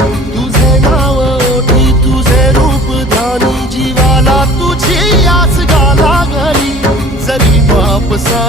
तुझे नाव ओठी तुझे रूप ध्यानी जीवाला तुझी आस गाला घरी जरी बाप सा